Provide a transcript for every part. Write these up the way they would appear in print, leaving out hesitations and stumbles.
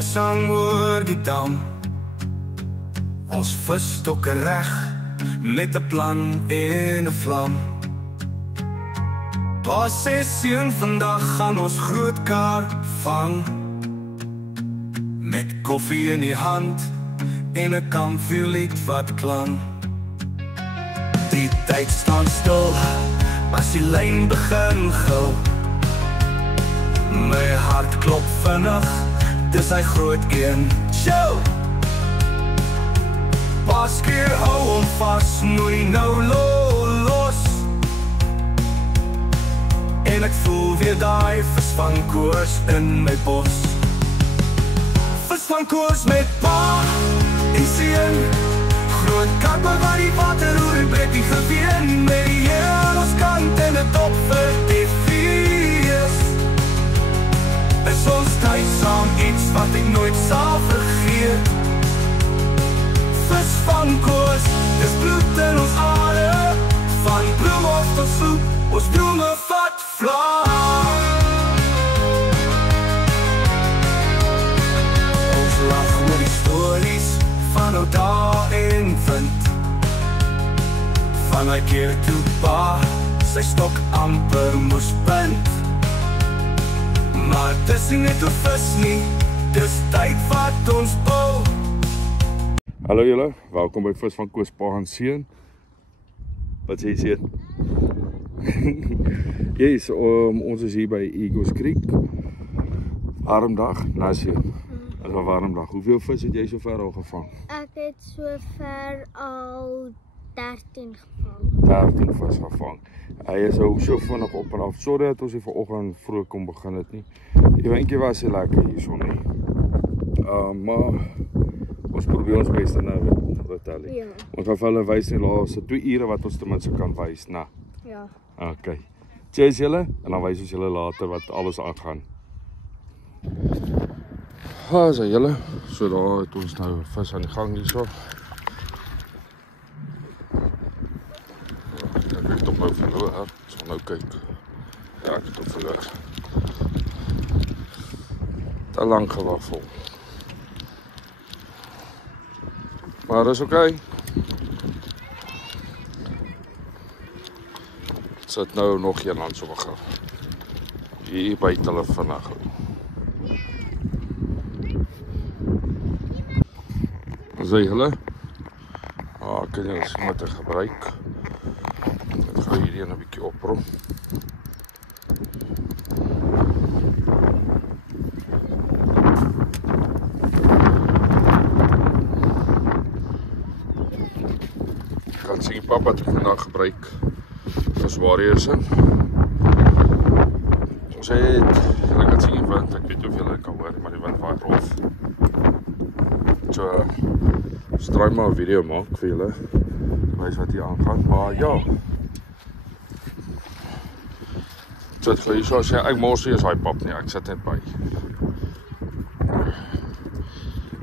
Bome sang oor die dam, ons visstokke reg, met 'n plan en 'n vlam. Pa sê seun, vandag gaan ons groot kar vang, met koffie in die hand en 'n kampvuurlied wat klank. Die tyd staan stil, as die lyn begin gil. My hart klop vinnig, dis hy groot een. Show! Pas keer hou hom vas, moenie nou los. En ek voel weer daai visvangkoers in my bos. Visvangkoers met pa en seun, groot karpe waar die water roer en breek die geween, met die Here aan ons kant en 'n dop vir die vis. Is ons tyd saam iets wat ek nooit sal vergeet. Visvangkoers, dis bloed in ons are, van bloem of tot soep, ons drome vat vlam. Ons lag oor die stories van ou dae en vind, van hy keer toe pa sy stok amper moes bind. Maar dis nie net 'n vis nie, dis tyd wat ons bou. Hallo julle, welkom by Vis van Koos, pa en seun. Wat sê jy seun? Yes, ons is hier by Eagles Creek. Warm dag, nou seun. Dit is 'n warm dag. Hoeveel vis het jy sover al gevang? Ek het sover al 13 gevang. 13 vis gevang. Hy is so vinnig op en af. Sorry dat ons hier vanoggend vroeg kom begin het nie. Die windjie was nie lekker hierson nie. Maar ons probeer ons bes nou vertel. Ja. Ons gaan vir hulle wys die laaste 2 ure wat ons ten minste kan wys, né? Ja. Okay. Cheers julle en dan wys ons julle later wat alles aangaan. So julle, so daar het ons nou vis aan die gang hierso. Ek het hom nou verloor, so nou kyk. Ja, ek het hom verloor. Te lank gewaffel. Maar is oké. Sit nou nog een aan sommer. Hier buite hulle vinnig. Sê hulle. Kan jy sien wat ek gebruik. Ek gaan hierdie een 'n bietjie oprom. Kan sien pap wat ek vandag gebruik. Dis Warriors in. Ons het, julle kan sien die wind, ek weet nie of julle kan hoor, maar die wind waai rof. So, ons draai maar 'n video maak vir julle, wys wat hier aangaan, maar ja. So, ek gaan hier so sê, ek mors nie is hy pap nie, ek sit net by.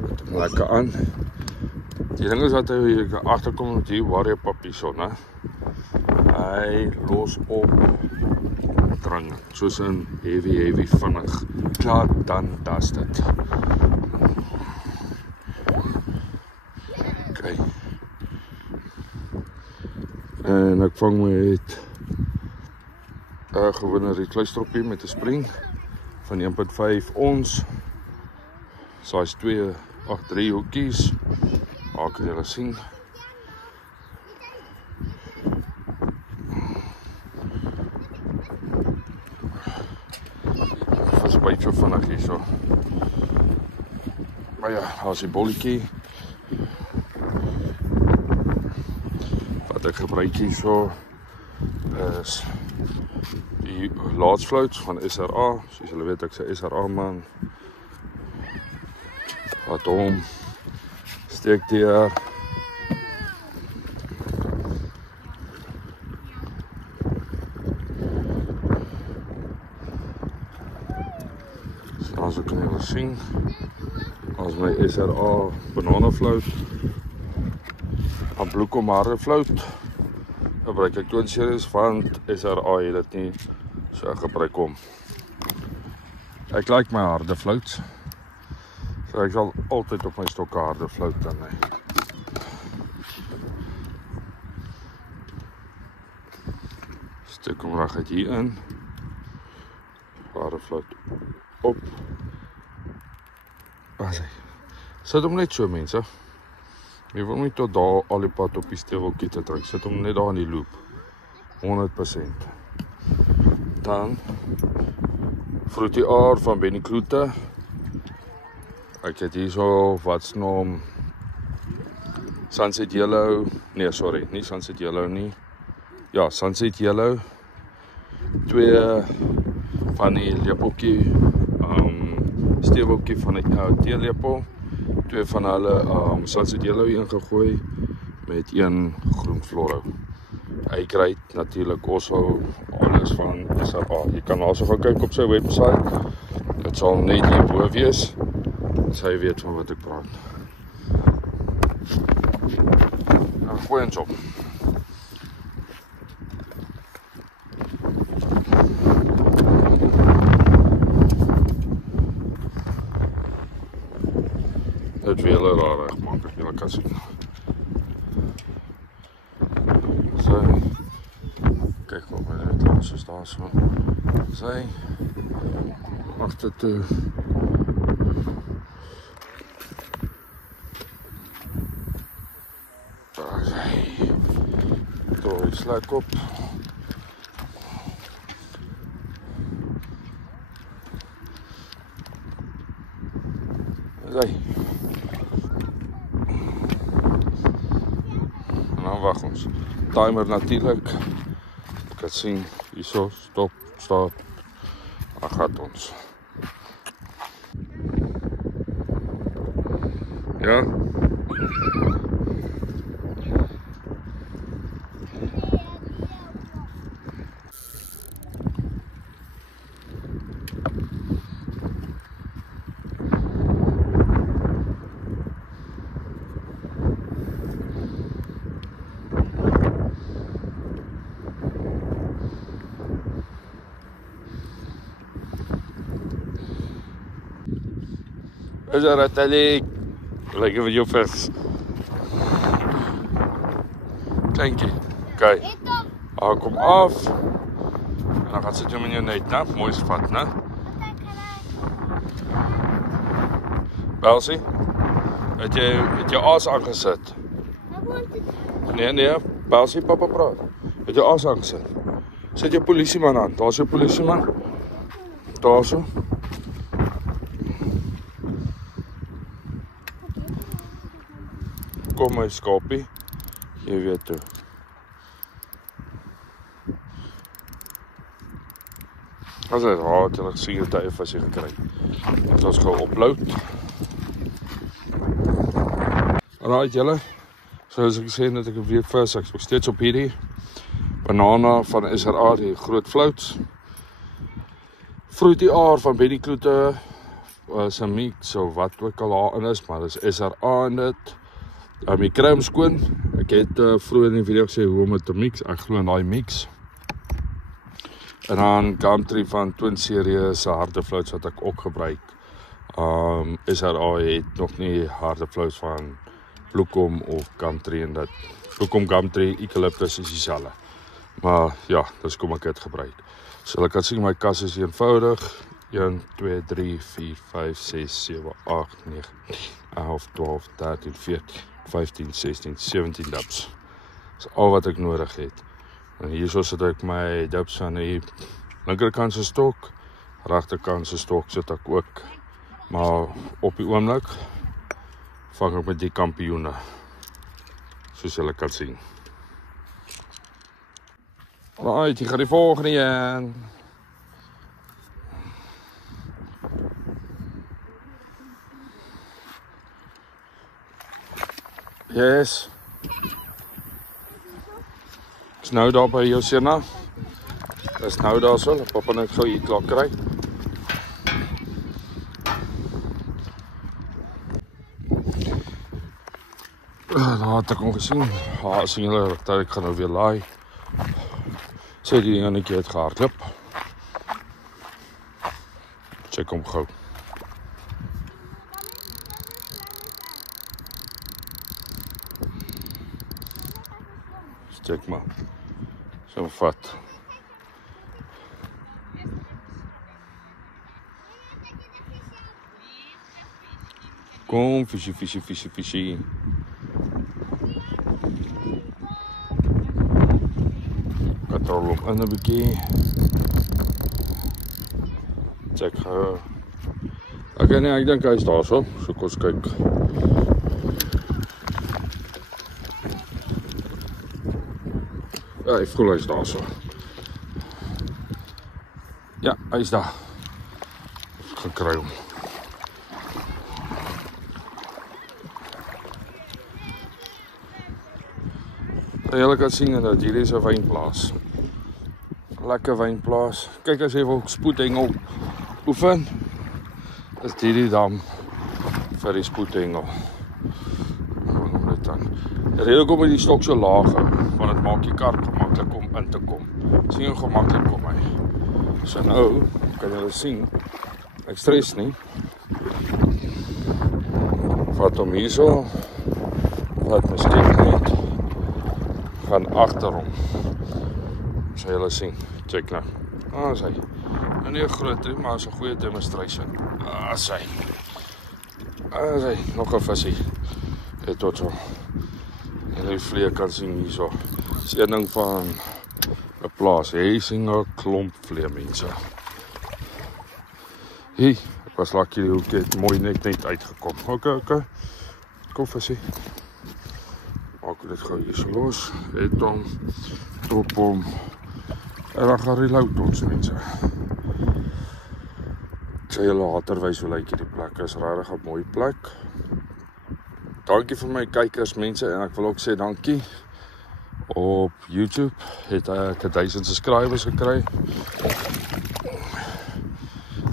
Met hom lekker aan. Die ding is wat hy agterkom met die Warrior pap hierso, né? Hy los op drang, soos in heavy vinnig. Klaar, dan das dit. Okay. En ek vang met 'n gewone rekluistroppie met 'n spring van 1.5 ons. Size 2, 3 hoekies. Daar kan julle sien. Beetje vinnig hierso. Maar ja, as die bolletjie wat ek gebruik hierso is die laadsvloot van SRA. Soos julle weet, ek's 'n SRA man. Wat hom steek deur. As ek kan julle sien, as my SRA bananenvloot, aan Bloekom harde vloot, gebruik ek 2 series, want SRA het dit nie, so ek gebruik hom. Ek like my harde vloot, Ek sal altyd op my stokke harde flout dan hê. Steek hom reguit hier in. Harde flout op. As hy. Sit hom net so, mense. Jy wil nie tot daar al die pad op die steeweltjie te trek. Sit hom net daar in die loop. 100%. Dan Fruity R van Benny Kloete. Ek het hier so wat's naam Sunset Yellow. Nee, sorry, nie Sunset Yellow nie. Ja, Sunset Yellow. 2 van die lepeltjie steeweltjie van die teelepel. 2 van hulle Sunset Yellow ingegooi met 1 groen floro. Hy kry natuurlik also alles van SRA. Jy kan also gaan kyk op sy webwerf. Dit sal net hierbo wees. Sy weet van wat ek praat. Goeie job. Dit wil hulle raar regmaak, as julle kan sien. Sy, kyk op my net aan, soos daar so. Sy, agter toe. Daar sy. Toe, sluik op. Sy. En dan wacht ons. Timer natuurlijk. Jy kan sien, hierso, stop, start. Dan gaat ons. Ja. Is er uiteindelijk lekker met jou vis. Kleintjie, kijk. Hij kom af. En dan gaat ze hem in je net, né? Mooi vat, né? Belsie, het jy aas aangezet? Nee, Belsie, papa praat. Het jy aas aangezet? Zet je politieman aan. Daar is je politieman. Daar zo. Kom my skapie, jy weet toe. As hy raad, en ek sien jy die visie gekry. Dit was gauw oploud. Alright julle, soos ek gesê het ek weer vis, ek is steeds op hierdie banana van SRA, die groot flauts. Fruity R van Benny Kloete, is 'n mix, so wat ook al daarin is, maar dis SRA in dit. Ek kry hom skoon. Ek het vroeër in die video gesê hoe om het te mix. Ek glo in daai mix. En dan Gumtree van Twin Serie se harde flauts wat ek ook gebruik. SRA het nog nie harde flauts van Bloekom of Gumtree en dat. Bloekom, Gumtree, Eucalyptus is dieselfde. Maar ja, dis kom ek het gebruik. So ek kan sien my kas is eenvoudig. 1, 2, 3, 4, 5, 6, 7, 8, 9, 11, 12, 13, 14, 15, 16, 17 dips. Dis al wat ek nodig het. En hierso sit ek my dips aan die linkerkant se stok, regterkant se stok sit ek ook. Maar op die oomblik vang ek met die kampioene, soos julle kan sien. Alright, hier gaan die volgende een. Yes. Is nou daar by Josena. Is nou daar so, papa net gou hier klaar kry. Daar het ek hom gesien. Sien julle, ek gaan nou weer laai. Sê die ene keer het gehardloop. Check hom gou. Check maar. So vat. Kom, visie, visie, visie, visie. Katrol hom in 'n bietjie. Check gou. Okay, nee, ek dink hy is daar so. So kom ons kyk. Ja, ek voel hy is daar so. Ja, hy is daar. Gekry hom. Julle kan sien dat hierdie is 'n wynplaas. Lekker wynplaas. Kyk as jy wil spoedhengel oefen, is hierdie dam vir die spoedhengel. Die rede kom met die stok so laag hou, want dit maak die kar gemaklik om in te kom. Sien hoe gemaklik kom hy. So nou, kan julle sien, ek stres nie. Vat hom hierso, wat miskien net, gaan agterom. So julle sien, check nou. Is hy. Nou nie 'n groot, maar is 'n goeie demonstration. Is hy. Is hy. Nog 'n visie. Het tot so. Julle vleie kan sien hierso. Dis een ding van 'n plaas. Jy sien 'n klomp vleie mense. Hey, ek was lucky die hoek het mooi net uitgekom. Okay. Kom visie. Maak dit gou hier so los. Het hom, drop hom. En dan gaan reload ons mense. Ek sê julle later wys hoe lyk hierdie plek. Is regtig 'n mooi plek. Dankie vir my kykers mense en ek wil ook sê dankie. Op YouTube het ek 1000 subscribers gekry.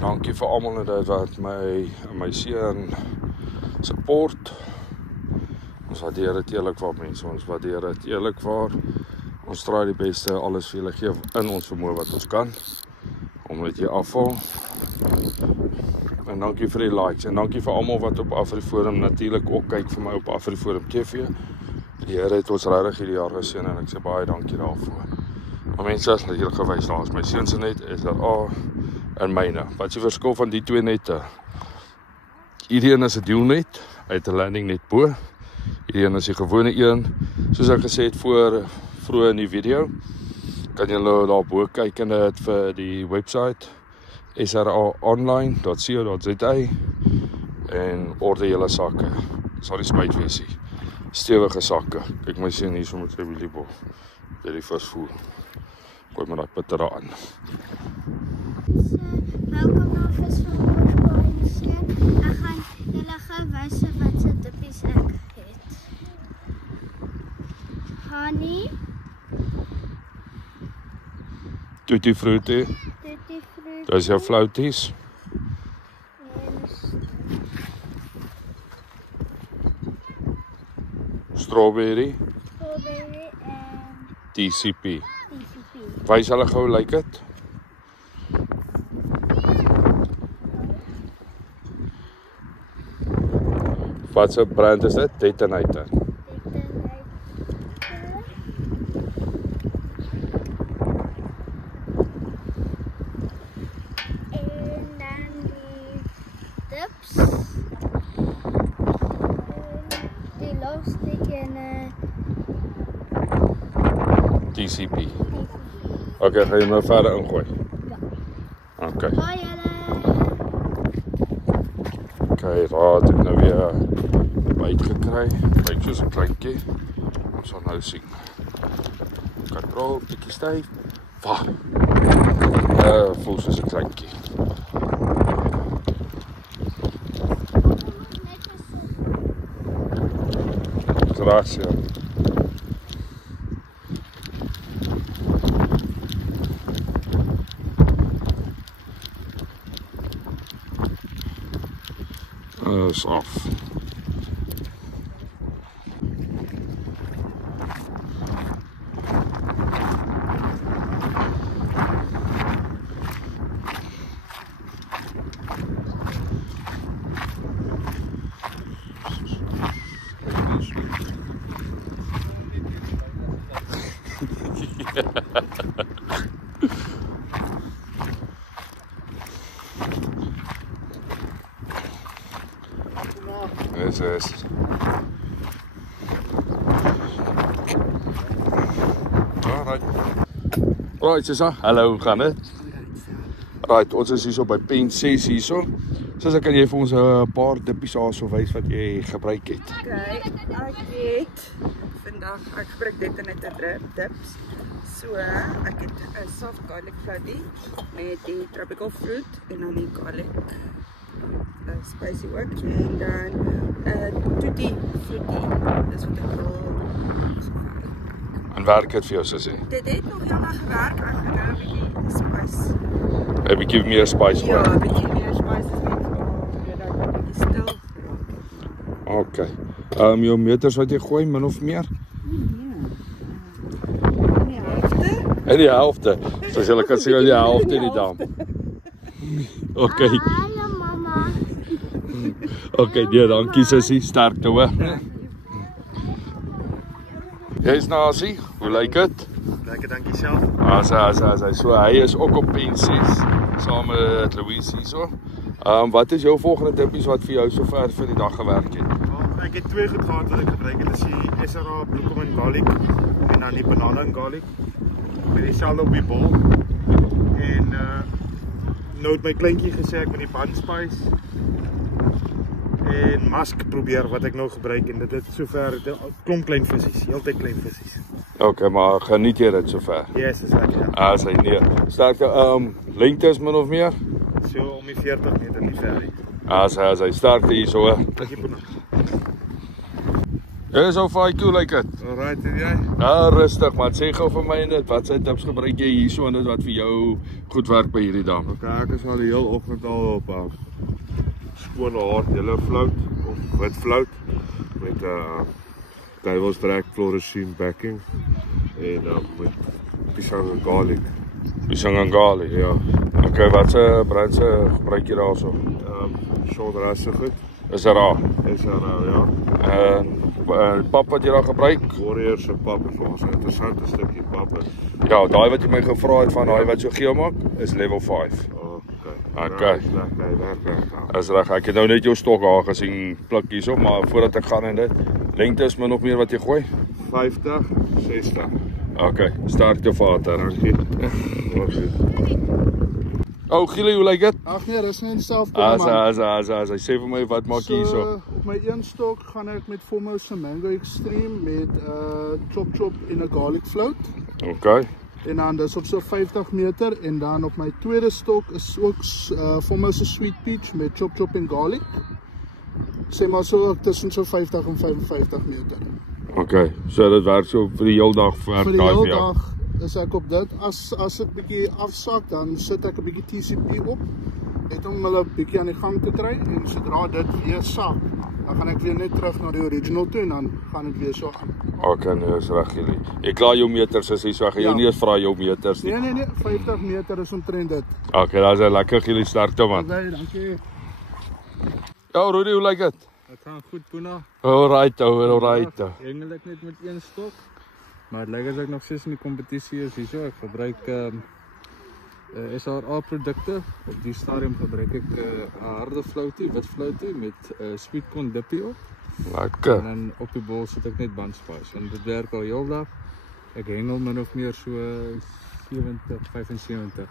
Dankie vir almal wat my seun support. Ons waardeer dit eerlikwaar mense, ons waardeer dit eerlikwaar. Ons try die beste alles vir julle gee in ons vermoë wat ons kan om dit hier afval. En dankie vir die likes en dankie vir almal wat op AfriForum natuurlik ook kyk vir my op AfriForum TV. Die Here het ons regtig hierdie jaar geseën en ek sê baie dankie daarvoor. Maar mense, as julle gewys daar is my seun se net is daar en myne. Wat is die verskil van die twee nette? Hierdie een is 'n dual net, uit 'n landing net bo. Hierdie een is die gewone een. Soos ek gesê het vroeër in die video, kan julle daarbo kyk en dit vir die website sraonline.co.za en order julle sakke. Sal die spyt wees hier. Stewige sakke. Kyk my sien hier so met sy wieliebol. Dit die visvoer. Gooi maar daai pitter aan. Welkom na Visvoer. Ek gaan julle gou wys wat se dippies ek het. Honey. Tutti frutti. Dis jou flauties. Strawberry en TCP. Wys hulle gou lyk dit. Wat se brand is dit? Detonator. TCP. Okay, ga jy nou verder ingooi? Ja. Okay. Hoi julle. Okay, daar het ek nou weer byt gekry. Kyk soos 'n kleintjie. Ons sal nou sien. Katrol, tikkie styf. Wag. Voel soos 'n kleintjie. Gracias. Is af. Yes. Right, Sissa. Hallo, hoe gaan dit? Right, ons is hierso by Pen 6 hierso. Sissa, kan jy vir ons 'n paar dippies daarso wys wat jy gebruik het? Okay, ek het vandag ek gebruik dit in 'n dips. So, ek het 'n soft garlic flauty met die tropical fruit en dan die garlic spicy ook en dan tutti fruity. Dis wat ek wil. En werk dit vir jou, Sissie? Dit het nog heeldag gewerk. Ek gaan nou 'n bietjie spice. 'n bietjie meer spice Ja, voor. 'n bietjie meer spice is net sodat ek 'n bietjie stil. Okay. Jou meters wat jy gooi, min of meer? In die helfte. Soos julle kan sien, die helfte in die dam. Okay. Hallo mama. Okay, nee, dankie Sissie, sterkte hoor. Jy's Nasie, hoe lyk dit? Lekker, dankie self. So hy is ook op Pen 6 saam met Louise hierso. Wat is jou volgende tippies wat vir jou sover vir die dag gewerk het? Well, ek het twee goed gehad wat ek gebruik het. Dit is die SRA bloekom en garlic en dan die banana en garlic. Met dieselfde op die bol. En nou het my kleintjie gesê ek met die bun spice en musk probeer wat ek nou gebruik en dit het sover klomp klein visies, heeltyd klein visies. Okay, maar geniet jy dit sover? Yes, is lekker. Sy nee. Sterkte, lengte is min of meer? So om die 40 meter nie ver nie. Sy sterkte hierso hoor. Dankie Boena. Jy is al vaai cool lyk dit. Alright, en jy? Ja, rustig, maar sê gou vir my net wat sy tips gebruik jy hierso en dit wat vir jou goed werk by hierdie dam? Okay, ek is al die heel oggend al op skone hard yellow float of wit float met duiwelsdrek fluorescent backing en met pisang en garlic. Pisang en garlic? Ja. Okay, wat se brandse gebruik jy daarso? Short rasse goed. Is dit raar? Is daar ja. En pap wat jy daar gebruik? Warrior se pap is ons 'n interessante stukkie pap. Ja, daai wat jy my gevra het van daai wat so geel maak, is level 5. Okay. Is reg, ek het nou net jou stok daar gesien pluk hierso, maar voordat ek gaan en dit, lengte is min of meer wat jy gooi? 50, 60. Okay, sterkte vader. Dankie. Gielie, hoe lyk dit? Ag nee, dis net self Hy sê vir my wat maak jy hierso? Op my een stok gaan ek met Fomo se Mango Extreme met chop en 'n garlic float. Okay. En dan dis op so 50 meter en dan op my tweede stok is ook Fomo se Sweet Peach met chop en garlic. Sê maar so tussen so 50 en 55 meter. Okay, so dit werk so vir die hele dag werk vir die daai vir hele jou. dag is ek op dit. As dit bietjie afsak, dan sit ek 'n bietjie TCP op. Net om hulle bietjie aan die gang te kry en sodra dit weer sak, dan gaan ek weer net terug na die original toe en dan gaan dit weer so aan. Okay, nee, is reg Gielie. Ek klaar jou meters is hier so, ek gaan jou nie eens vra jou meters nie. Nee, 50 meter is omtrent dit. Okay, dat is 'n lekker Gielie, sterkte man. Okay, dankie. Ja, Rudy, hoe lyk dit? Dit gaan goed, Boena. Alright. Hengel ek net met een stok. Maar het lyk as ek nog steeds in die kompetisie is hierso. Ek gebruik SRA produkte. Op die stadium gebruik ek 'n harde floutie, wit floutie met sweet corn dippie op. Lekker. En dan op die bol sit ek net bun spice en dit werk al heeldag. Ek hengel min of meer so 70, 75.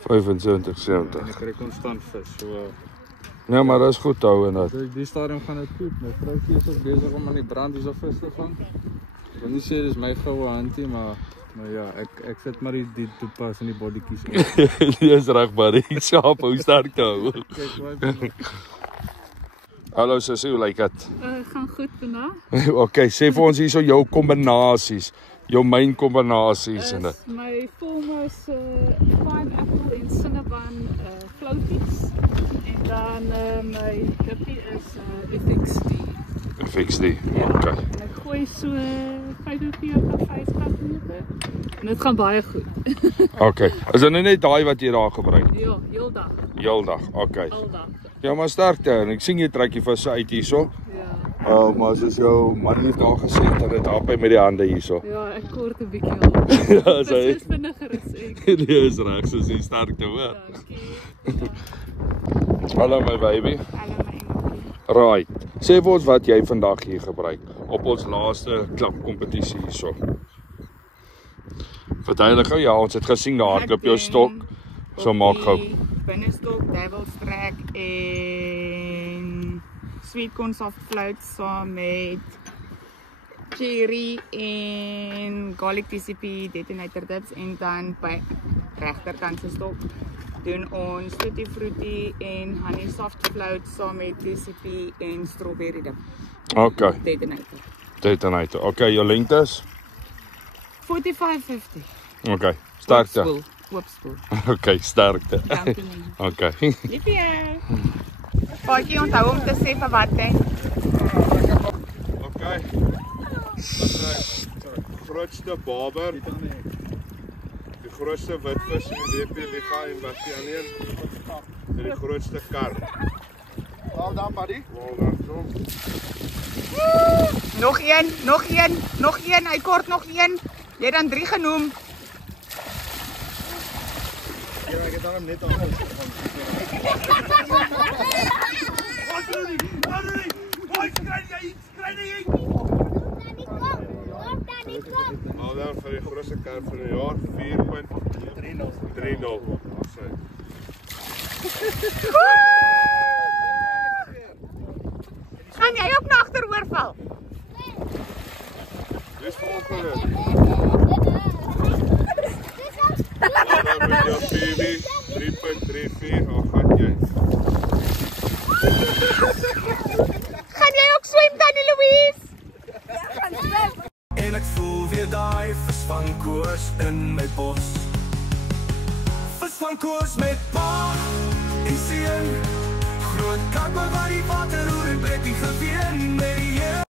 75, 70. En ek kry konstant vis. So Nee, maar dat is goed hou en dat. die stadium gaan dit goed. My vroukie is ook besig om aan die brand hierso vis te vang. Ek wil nie sê dis my goue handie, maar ja, ek sit maar die toepas in die bodytjies in. Dis reg buddy. Sharp, hoe sterk te hou. Hallo Sissie, hoe lyk dit? Gaan goed Boena. Okay, sê vir ons hierso jou kombinasies, jou main kombinasies en dit. My Fomo se pineapple en cinnamon floaties. En dan my dippie is FXD. FXD, okay. En ek gooi so 45, 50 meter. En dit gaan baie goed. Okay, is dit nou net daai wat jy daar gebruik? Ja, heeldag. Heeldag, okay. Aldag. Ja, maar sterkte en ek sien jy trek die visse uit hierso. Ja. Maar soos jou man hier daar gesê, dat dit hap hy met die hande hierso. Ja, ek kort 'n bietjie al. Ja, Dis is vinniger as ek. Nee, is reg, soos die sterkte hoor. Hallo my baby. Hallo my engeltjie. Right. Sê vir ons wat jy vandag hier gebruik op ons laaste klapkompetisie hierso. Verduidelik gou, ja, ons het gesien daar hardloop jou stok. So maak gou. Binnestok, Devil's Track en Sweet Corn Soft Float saam met cherry en garlic TCP detonator dips en dan by regterkant se stok doen ons Tutti Frutti en honey soft float saam met TCP en strawberry dip. Okay. Detonator. Okay, jou lengte is? 45.50. Okay, sterkte. Oopspoel. Okay, sterkte. Dankie. Okay. Liefie jou. Paatjie onthou om te sê vir wat hè. Okay. Grootste baber. Die grootste witvis in die WP Liga en Bastianian. En die grootste kar. Wel dan, buddy. Wel dan, so. Nog een, hy kort nog een. Jy het dan 3 genoem. Ja, ek het daarom net aan. Wel dan vir die grootste kar van die jaar 4.30. Gaan jy ook na agteroor val? Dis volgende. Met jou baby 3.34, hoe gaan jy? Gaan jy ook swem, Tannie Louise? En ek voel weer daai vis van koers in my bos. Vis van koers met pa en seun. Groot karpe wat die water roer en breek die geween met die